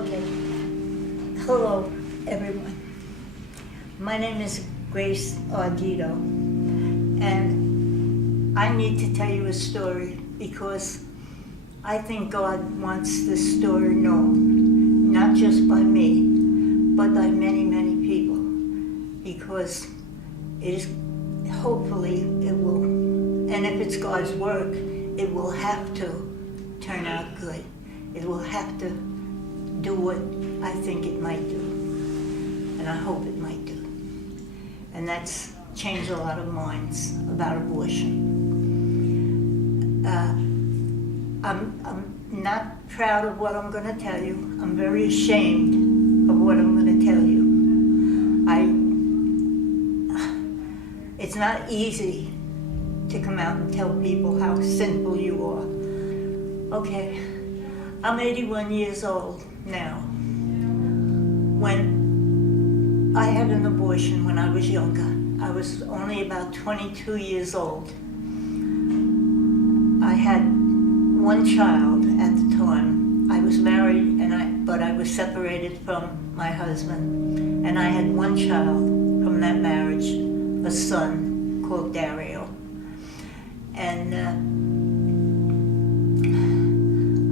Okay. Hello, everyone. My name is Grace Ardito, and I need to tell you a story because I think God wants this story known, not just by me, but by many, many people, because it is, hopefully it will, and if it's God's work, it will have to turn out good. It will have to do what I think it might do, and I hope it might do. And that's changed a lot of minds about abortion. I'm not proud of what I'm going to tell you. I'm very ashamed of what I'm going to tell you. It's not easy to come out and tell people how sinful you are. Okay, I'm 81 years old now. When I had an abortion when I was younger, I was only about 22 years old. I had one child at the time. I was married, but I was separated from my husband, and I had one child from that marriage, a son called Dario. And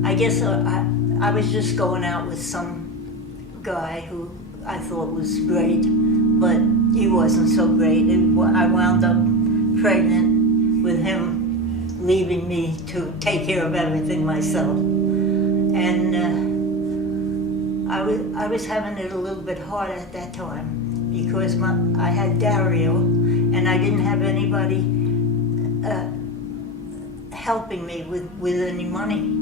I guess I was just going out with some guy who I thought was great, but he wasn't so great. I wound up pregnant with him leaving me to take care of everything myself. And I was having it a little bit hard at that time because I had Dario and I didn't have anybody helping me with any money.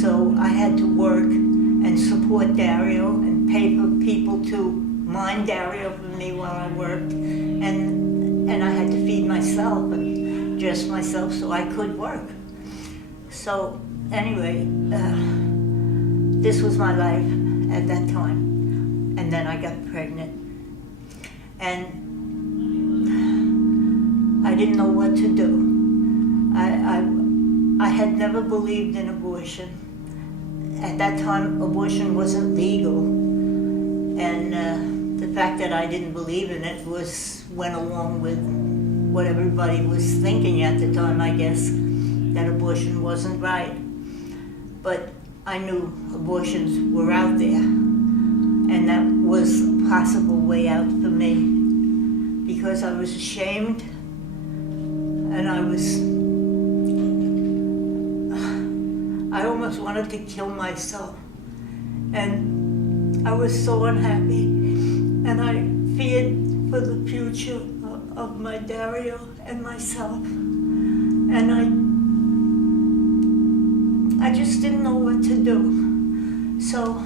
So I had to work and support Dario and pay for people to mind Dario for me while I worked. And I had to feed myself and dress myself so I could work. So anyway, this was my life at that time. And then I got pregnant. And I didn't know what to do. I had never believed in abortion. At that time, abortion wasn't legal. And the fact that I didn't believe in it went along with what everybody was thinking at the time, I guess, that abortion wasn't right. But I knew abortions were out there, and that was a possible way out for me, because I was ashamed, and I almost wanted to kill myself. And I was so unhappy, and I feared for the future of my Dario and myself. And I just didn't know what to do. So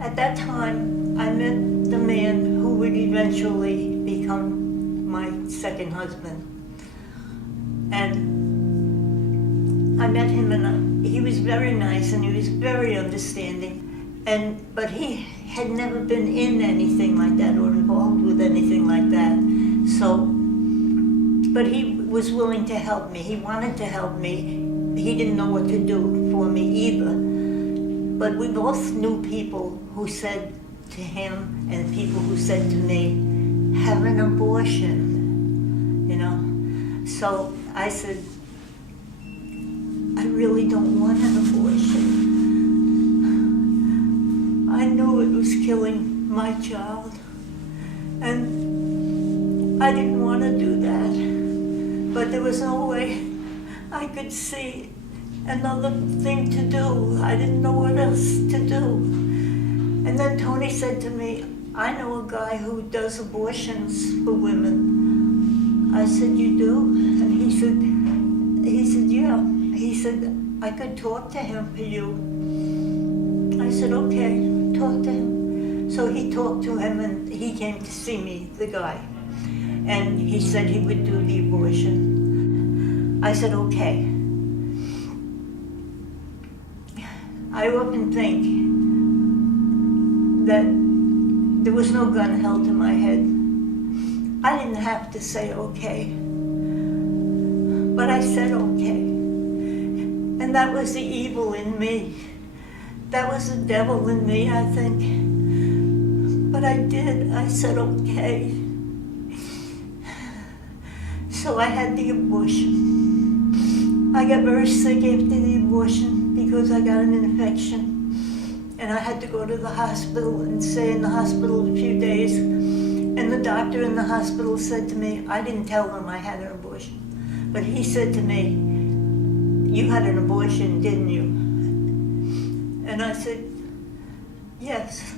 at that time, I met the man who would eventually become my second husband. And I met him, and he was very nice, and he was very understanding. But he had never been in anything like that or involved with anything like that. So, but he was willing to help me. He wanted to help me. He didn't know what to do for me either. But we both knew people who said to him and people who said to me, have an abortion, you know. So I said, I really don't want an abortion. I knew it was killing my child, and I didn't want to do that. But there was no way I could see another thing to do. I didn't know what else to do. And then Tony said to me, I know a guy who does abortions for women. I said, you do? And he said, yeah. He said, I could talk to him for you. I said, okay, talk to him. So he talked to him, and he came to see me, the guy. And he said he would do the abortion. I said, okay. I often think that there was no gun held to my head. I didn't have to say okay, but I said okay. And that was the evil in me, that was the devil in me, I think. But I did. I said, okay. So I had the abortion. I got very sick after the abortion because I got an infection. And I had to go to the hospital and stay in the hospital a few days. And the doctor in the hospital said to me, I didn't tell him I had an abortion, but he said to me, you had an abortion, didn't you? And I said, yes.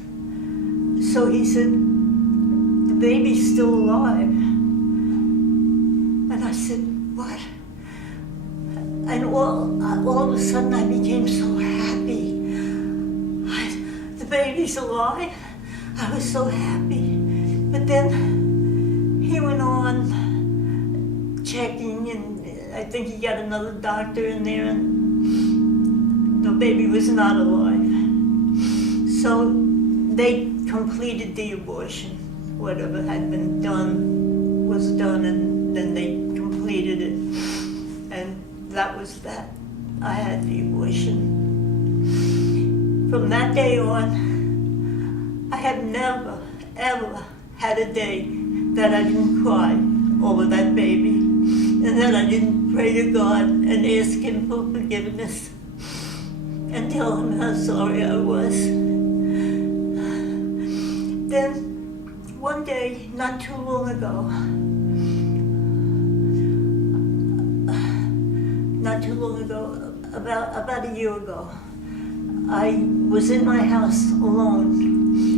So he said, the baby's still alive. And I said, what? And all of a sudden I became so happy. The baby's alive. I was so happy. But then he went on checking, and I think he got another doctor in there, and the baby was not alive. So they completed the abortion. Whatever had been done was done, and then they completed it. And that was that. I had the abortion. From that day on, I have never, ever had a day that I didn't cry over that baby, and that I didn't pray to God and ask Him for forgiveness and tell Him how sorry I was. Then one day, not too long ago, about a year ago, I was in my house alone.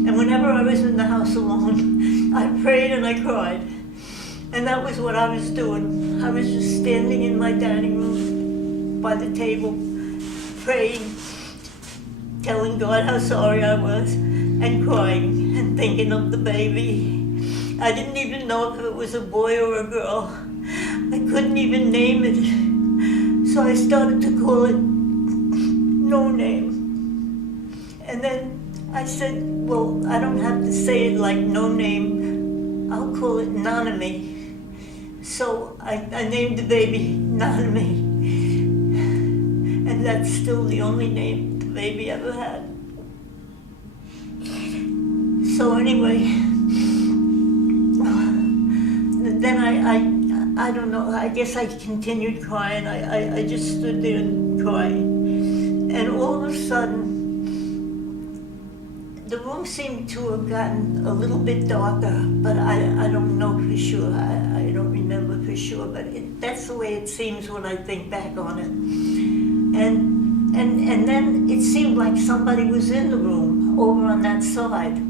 And whenever I was in the house alone, I prayed and I cried. And that was what I was doing. I was just standing in my dining room by the table, praying, telling God how sorry I was, and crying and thinking of the baby. I didn't even know if it was a boy or a girl. I couldn't even name it. So I started to call it Noname. And then I said, well, I don't have to say it like no name. I'll call it Noname. So I named the baby Noname. And that's still the only name the baby ever had. So anyway, then I don't know, I guess I continued crying. I just stood there and cried. And all of a sudden, the room seemed to have gotten a little bit darker, but I don't know for sure. I don't remember for sure, but that's the way it seems when I think back on it. And then it seemed like somebody was in the room over on that side.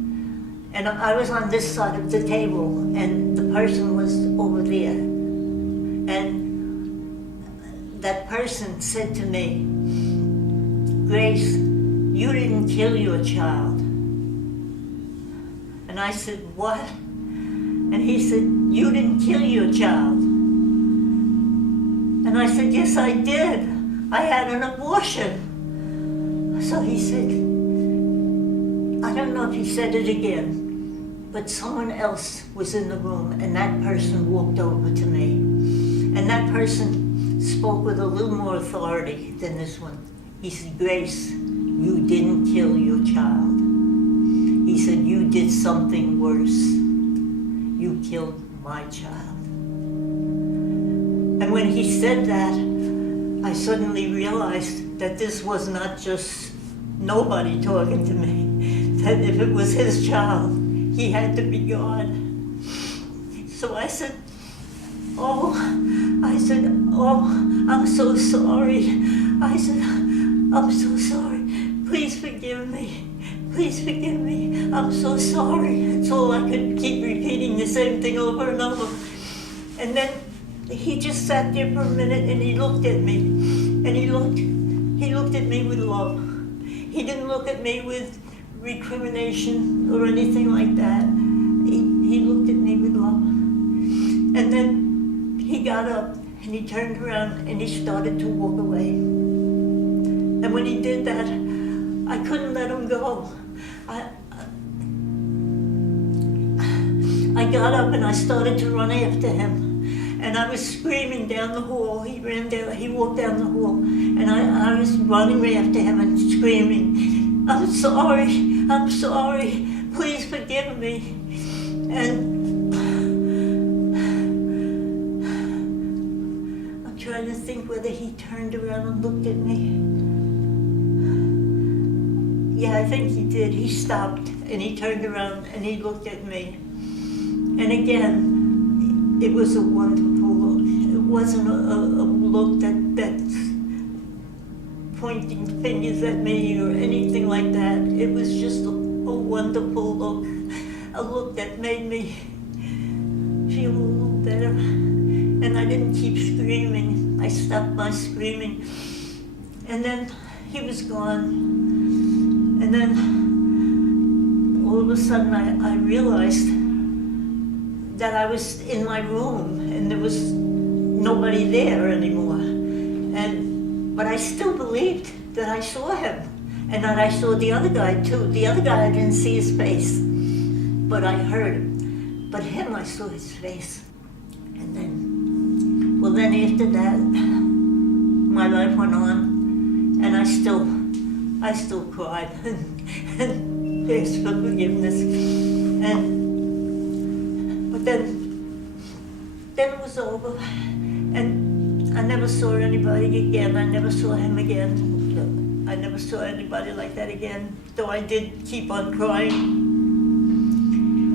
And I was on this side of the table, and the person was over there. And that person said to me, Grace, you didn't kill your child. And I said, what? And he said, you didn't kill your child. And I said, yes, I did. I had an abortion. So he said, I don't know if he said it again, but someone else was in the room, and that person walked over to me. And that person spoke with a little more authority than this one. He said, Grace, you didn't kill your child. He said, you did something worse. You killed my child. And when he said that, I suddenly realized that this was not just nobody talking to me, that if it was his child, he had to be God. So I said, oh, I'm so sorry. I said, I'm so sorry. Please forgive me. Please forgive me. I'm so sorry. That's all I could keep repeating the same thing over and over. And then he just sat there for a minute and he looked at me. And he looked at me with love. He didn't look at me with recrimination or anything like that. He looked at me with love. And then he got up and he turned around and he started to walk away. And when he did that, I couldn't let him go. I got up and I started to run after him. And I was screaming down the hall. He walked down the hall. And I was running after him and screaming. I'm sorry, please forgive me. And I'm trying to think whether he turned around and looked at me. Yeah, I think he did. He stopped and he turned around and he looked at me. And again, it was a wonderful look. It wasn't a look that's pointing fingers at me or anything like that. It was just a wonderful look. A look that made me feel a little better. And I didn't keep screaming. I stopped my screaming. And then he was gone. And then all of a sudden I realized that I was in my room and there was nobody there anymore. But I still believed that I saw him and that I saw the other guy too. The other guy, I didn't see his face, but I heard him. But him, I saw his face. And then after that, my life went on, and I still cried and asked for forgiveness. But then it was over, and I never saw anybody again. I never saw him again. I never saw anybody like that again, though I did keep on crying.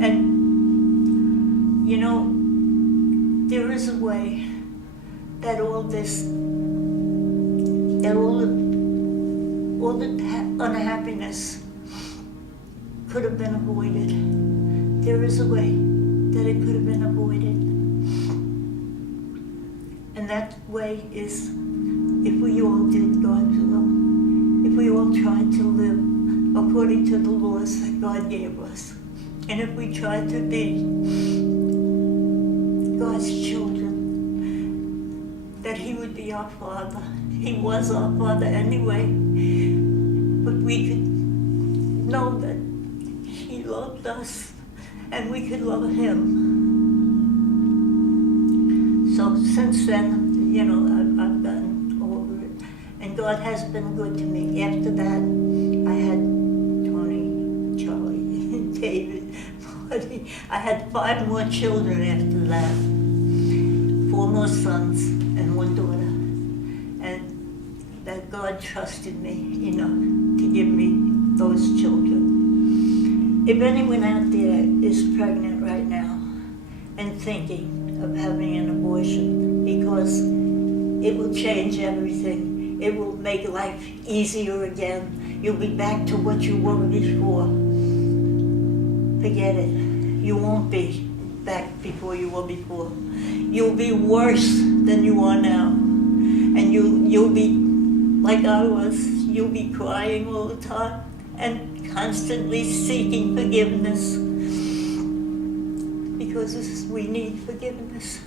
And, you know, there is a way that all the unhappiness could have been avoided. There is a way that it could have been avoided. And that way is if we all did God's will, if we all tried to live according to the laws that God gave us, and if we tried to be God's children, that He would be our Father. He was our Father anyway, but we could know that He loved us and we could love Him. So since then, you know, I've gotten over it, and God has been good to me. After that, I had Tony, Charlie, David, Marty. I had 5 more children after that, 4 more sons and 1 daughter. And that God trusted me enough to give me those children. If anyone out there is pregnant right now and thinking of having an abortion, because it will change everything. It will make life easier again. You'll be back to what you were before. Forget it. You won't be back before you were before. You'll be worse than you are now. And you'll be like I was. You'll be crying all the time and constantly seeking forgiveness. Because we need forgiveness.